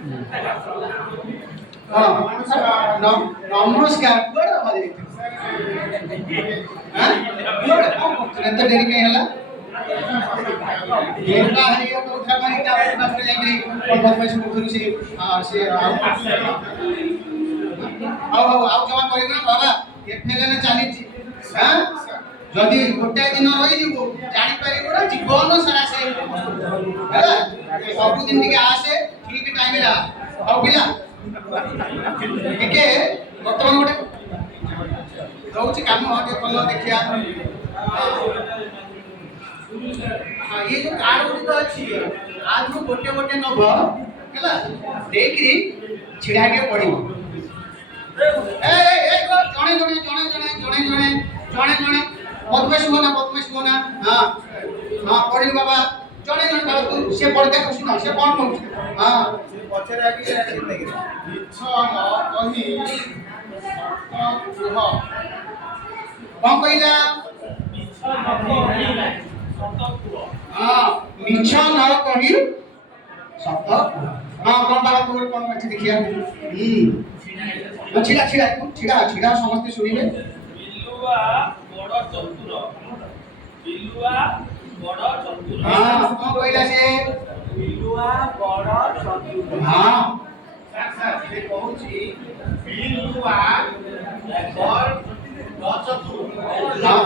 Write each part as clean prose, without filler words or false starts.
नमस्कार एत डेरी कहीं है एटा है तो उठा मारी टावर पास जाई बदमाश मुखरु से आओ जमा करिना बाबा एफएलएन चली हां जदि गोटे दिन रही जीवो जानि पारिबो ना जीवन सारा से हैला सब दिन के आसे ठीक टाइम ला आओ पिला के वर्तमान गोटे रहउची काम के कल देखिया हां ये जो कार्ड गुडी अछि आज को गोटे गोटे नब हैला देखि छिडा के पड़िबो ए जणे बदमाश होना हां हां पड़िल बाबा जणे बाबू से पड़ते खुशी ना से कोन कहू हां पछरे आके देखि इच्छा न कहि सत कोन कहिला हां मिछा न कहि सत हां कोन बाबा तोर कोन अछि देखिया छिड़ा समस्त सुनिले बिलुआ बड़ चतुर हां कोन कहला से बिलुआ बड़ चतुर हां सर से कहूची बिलुआ बड़ चतुर हां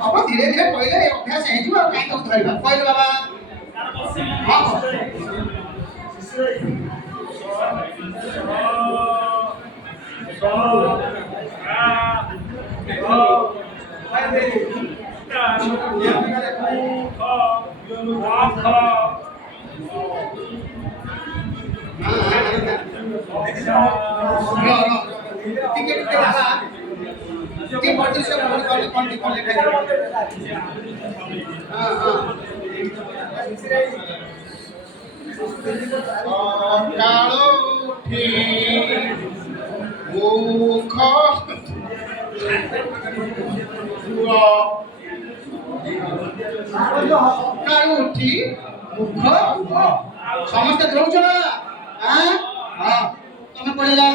अब धीरे धीरे पहिले अभ्यास हे जिवो काई तो धरबा पहिले बाबा हां टिकट के दादा के बॉडी से कौन लिखा है हां हां कालो उठी मुख कालो उठी मुख समस्त द्रौच ना हां हां तुम पढ़िला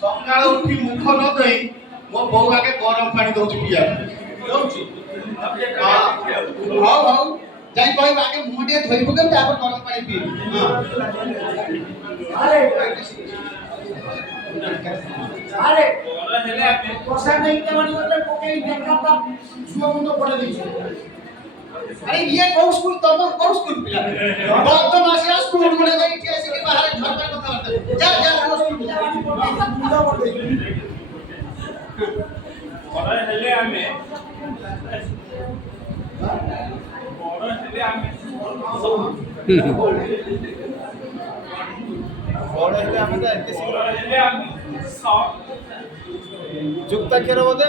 सकाळ उठी मुख न दई मो बौ आगे गरम पानी दउची पिया दउची हां हां जाई कोई आगे मुंह दे धोई पकम तापर गरम पानी पी हां अरे हेले आपने कोसा नहीं के मानी मतलब पके देखा था छुआ मुंडो पड़े दी अरे ये कौन स्कूल तो कौन स्कूल पिला बहुत तो मासिया स्कूल में गई थी ऐसे के बाहर घर पर कथा करते जा वो स्कूल मुंडो पड़े और हेले हमें जुक्ता केर बोदे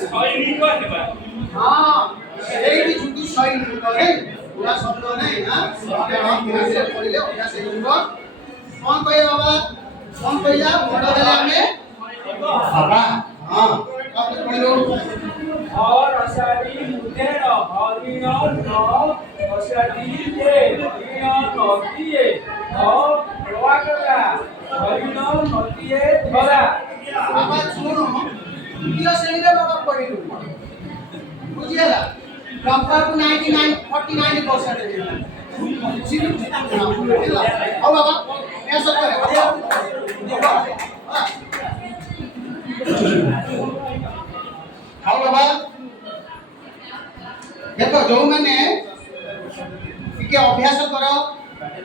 सैनिक हेबा हां एई जुक्ति सैनिक करे पूरा शब्द नै हां हम धीरे पढिले अभ्यास हेबो कोन कहे बाबा कोन कहिला बड़ हेले हमें बाबा हां कब पढिलो और असारी मुदेर हरिण न असारी के हरिण नदिए और रोवाकला हरिण नदिए धरा बाबा सुनो ये श्रेणी बाबा पढिलो बुझियला डॉक्टर को 49% देला अब बाबा ऐसा करे आओ बाबा देखो जो मैंने टिके अभ्यास करो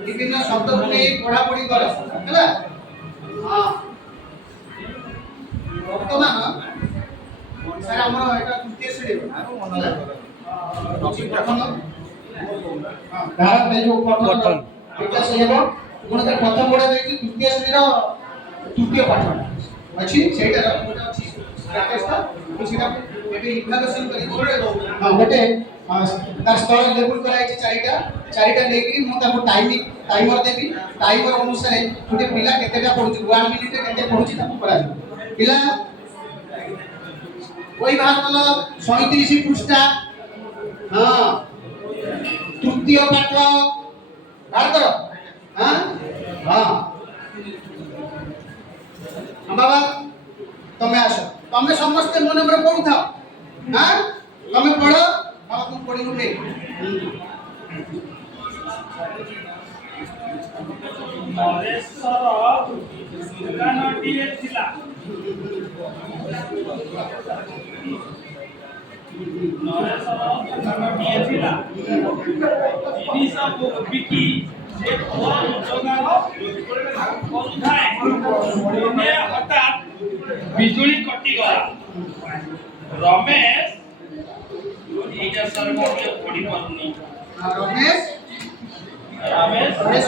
विभिन्न शब्द को नहीं पढ़ा पढ़ी करो हैला हां वर्तमान सर हमर एटा तृतीय श्रेणी प्रथम धारा पे जो पठन एटा से हेबो गुण के प्रथम पढ़ा देकी तृतीय श्रेणी रो तृतीय पाठ अछि सेटा अछि राकेशता सेटा एबे इन्फॉर्मेशन करी बोले दो हां गोटे तार स्तर लेवल कराई छै चारिटा लेकिन मो ताको टाइमर देबी टाइमर अनुसार गोटे पिला केतेटा पढुची 1 मिनिट केते पढुची ताको करा पिला বই বাহার কল 37 পৃষ্ঠা। হ্যাঁ তৃতীয় পাঠ বাহার কর। হ্যাঁ হ্যাঁ বাবা তুমি আস, তুমি সমস্তে মনে মনে পড়ুথাও। হ্যাঁ তুমি পড়, বাবা তুমি পড়ি উঠে। ନରେଶର ଦୋକାନଟିଏ ଥିଲା। ନରେଶର ଦୋକାନଟିଏ ଥିଲା। ଜିନିଷ ବିକି ସେ ଭଲ ରୋଜଗାର କରୁଥାଏ। ଦିନେ ହଠାତ୍ ବିଜୁଳି କଟିଗଲା। ରମେଶ ଏଇଟା ସରକାର ପଢି ପାରୁନି। ରମେଶ ରମେଶ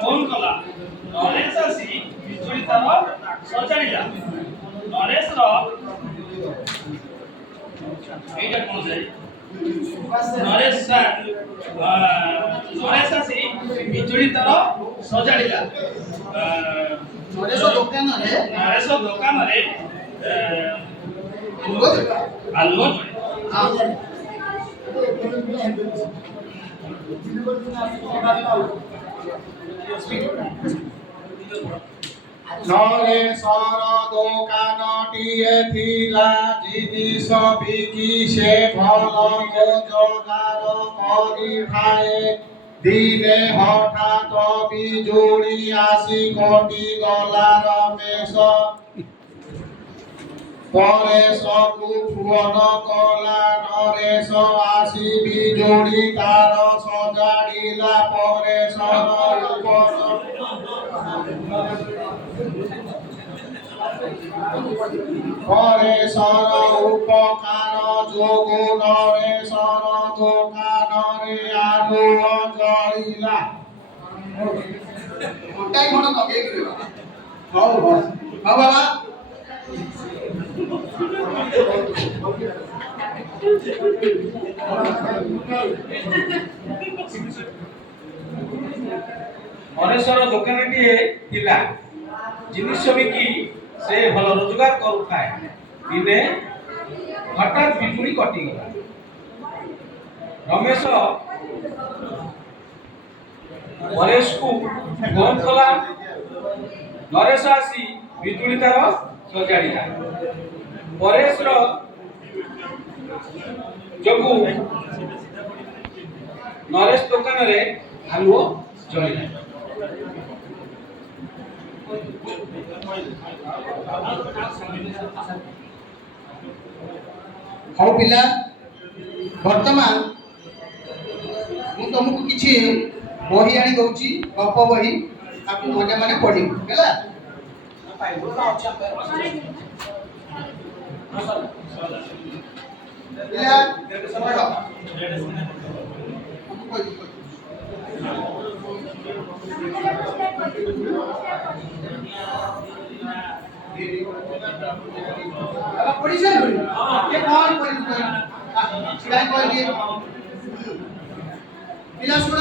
ଫୋନ କଲା। ନରେଶ ଆସି ବିଜୁଳି ତାର ସଜାଡ଼ିଲା। ନରେଶର ଏଇଟା କଣ ଯାଏ? ନରେଶ ଆସି ବିଜୁଳି ତାର ସଜାଡ଼ିଲା। ନରେଶ ଦୋକାନରେ ଆଲୁଅ ନରେଶର ଦୋକାନଟିଏ ଥିଲା। ଜିନିଷ ବିକି ସେ ଭଲ ରୋଜଗାର କରିଥାଏ। ଦିନେ ହଠାତ୍ ବିଜୁଳି ଆସି କଟିଗଲା। ରମେଶ ପରେଶକୁ ଫୋନ କଲା। ନରେଶ ଆସି ବିଜୁଳି ତାର ସଜାଡ଼ିଲା। ପରେଶର ଉପକାର ଯୋଗୁ ନରେଶର ଦୋକାନରେ ଆଲୁଅ ଜଳିଲା। ଘଣ୍ଟାଏ ଖଣ୍ଡ ଲଗେଇ କରିବ। ହଉ ହଉ ହଉ ବାବା ନରେଶର ଦୋକାନଟିଏ ଥିଲା। ଜିନିଷ ବିକି ସେ ଭଲ ରୋଜଗାର କରୁଥାଏ। ଦିନେ ହଠାତ୍ ବିଜୁଳି କଟିଗଲା। ରମେଶ ପରେଶକୁ ଫୋନ କଲା। ନରେଶ ଆସି ବିଜୁଳି ତାର ସଜାଡ଼ିଲା। ପରେଶର ଯୋଗୁ ନରେଶ ଦୋକାନରେ ଆଲୁଅ ଜଳିଲା। ହଉ ପିଲା, ବର୍ତ୍ତମାନ ମୁଁ ତମକୁ କିଛି ବହି ଆଣି ଦଉଛି, ଗପ ବହି। ତାକୁ ମନେ ମନେ ପଢିବୁ ହେଲା। ପିଲା ପଢ। ପଢି ସାରିଲୁଣି? କିଏ କଣ ପଢିବୁ ଛିଡାଇ କହିଲି। ପିଲା ଶୁଣ,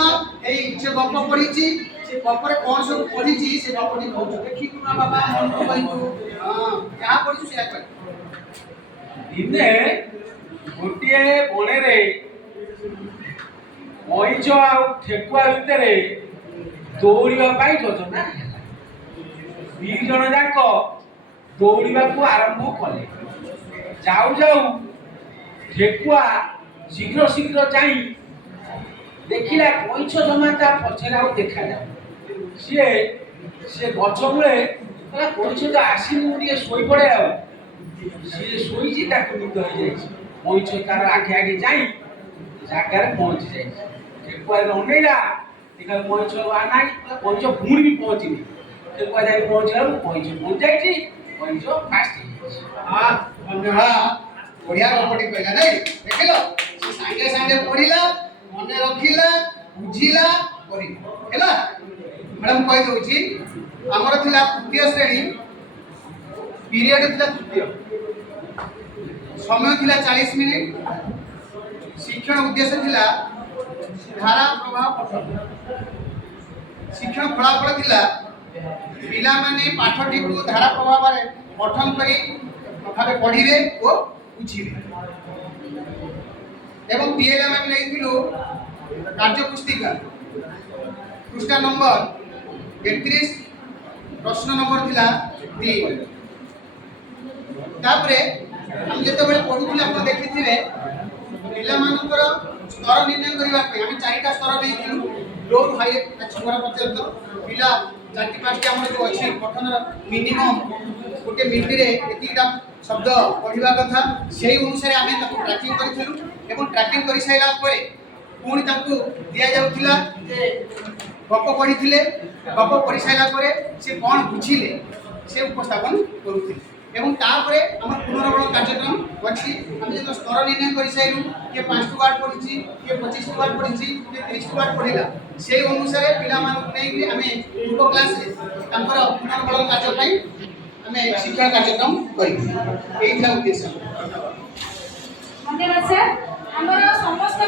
ଏଇ ସେ ଗପ ପଢିଛି, ସେ ଗପରେ କଣ ସବୁ ପଢିଛି ସେ ଗପଟି କହୁଛୁ। ଦେଖିବୁ ନା ବାବା, ମନକୁ କହିବୁ। ହଁ ଯାହା ପଢିଛୁ ସେଇଆ କହିବୁ। ଦିନେ ଗୋଟିଏ ବଣରେ ମଇଁଛ ଆଉ ଠେକୁଆ ଭିତରେ ଦୌଡ଼ିବା ପାଇଁ ଯୋଜନା ହେଲା। ଦି ଜଣ ଯାକ ଦୌଡ଼ିବାକୁ ଆରମ୍ଭ କଲେ। ଯାଉ ଯାଉ ଠେକୁଆ ଶୀଘ୍ର ଶୀଘ୍ର ଯାଇ ଦେଖିଲା ମଇଁଛ ଜମା ତା ପଛରେ ଆଉ ଦେଖାଯାଉ। ସେ ଗଛ ମୂଳେ ମଇଁଛ ତ ଆସିନି, ମୁଁ ଟିକେ ଶୋଇପଡ଼େ। ଆଉ ସିଏ ଶୋଇଛି, ତାକୁ ନିଦ ହେଇଯାଇଛି। ମଇଁଛ ତାର ଆଗେ ଆଗେ ଯାଇ ଜାଗାରେ ପହଞ୍ଚି ଯାଇଛି। ଠେକୁଆ ଅନେଇଲା, ଦେଖିଲା ମଇଁଛ ନାହିଁ। ମଇଁଛ ପୁଣି ବି ପହଞ୍ଚିନି। ଠେକୁଆ ଯାଇ ପହଞ୍ଚିଲା ବେଳକୁ ମଇଁଛ ପହଞ୍ଚି ଯାଇଛି। ମଇଁଛ ଫାଷ୍ଟ ହେଇଯାଇଛି। ବଢିଆ ଗପଟି କହିଲା ନାଇଁ? ଦେଖିଲ, ସେ ସାଙ୍ଗେ ସାଙ୍ଗେ ପଢିଲା, ମନେ ରଖିଲା, ବୁଝିଲା, କରିଲା ହେଲା। ମ୍ୟାଡାମ କହିଦଉଛି, ଆମର ଥିଲା ତୃତୀୟ ଶ୍ରେଣୀ, ପିରିୟଡ଼ ଥିଲା ତୃତୀୟ, ସମୟ ଥିଲା 40 ମିନିଟ, ଶିକ୍ଷଣ ଉଦ୍ଦେଶ୍ୟ ଥିଲା ଧାରା ପ୍ରବାହ ପଠନ, ଶିକ୍ଷଣ ଫଳାଫଳ ଥିଲା पिला माने पाठटी को धारा प्रभाव रे पठन करी भाबे पढिबे ओ बुझिबे एवं पीएलएम में लेइथिलु कार्य पुस्तिका पृष्ठ नंबर 31 प्रश्न नंबर थिला 3 तापरे हम जते बेले पढुथले आपण देखिथिबे पिला मानकर स्तर निर्णय करबा पे हम चारिटा स्तर लेइथिलु लो टू हाई अचीवर पर्यंत पिला चारटी पांचटी हमर जो अछि पठन मिनिमम गोटे मिनिट रे एतिटा शब्द पढिबा कथा सेही अनुसार आमे ताको ट्रैकिंग करिथिलु एवं ट्रैकिंग करि साइला परे पुणी ताको दिया जाउथिला जे गप पढिथिले गप पढि साइला परे से कोन बुझिले से उपस्थापन करूथिले एवं तापरे हमर पुनर्बल कार्यक्रम अछि हम जे स्तर निर्णय करि साइलु के 5 टू वार्ड पढिछि के 25 टू वार्ड पढिछि के 30 टू वार्ड पढिला से अनुसार पिला मानक नै कि हमें पूर्व क्लास रे तांकर पुनर्बल कार्य पई हमें शिक्षा कार्यक्रम करी एइला उद्देश्य धन्यवाद सर। हमर समस्त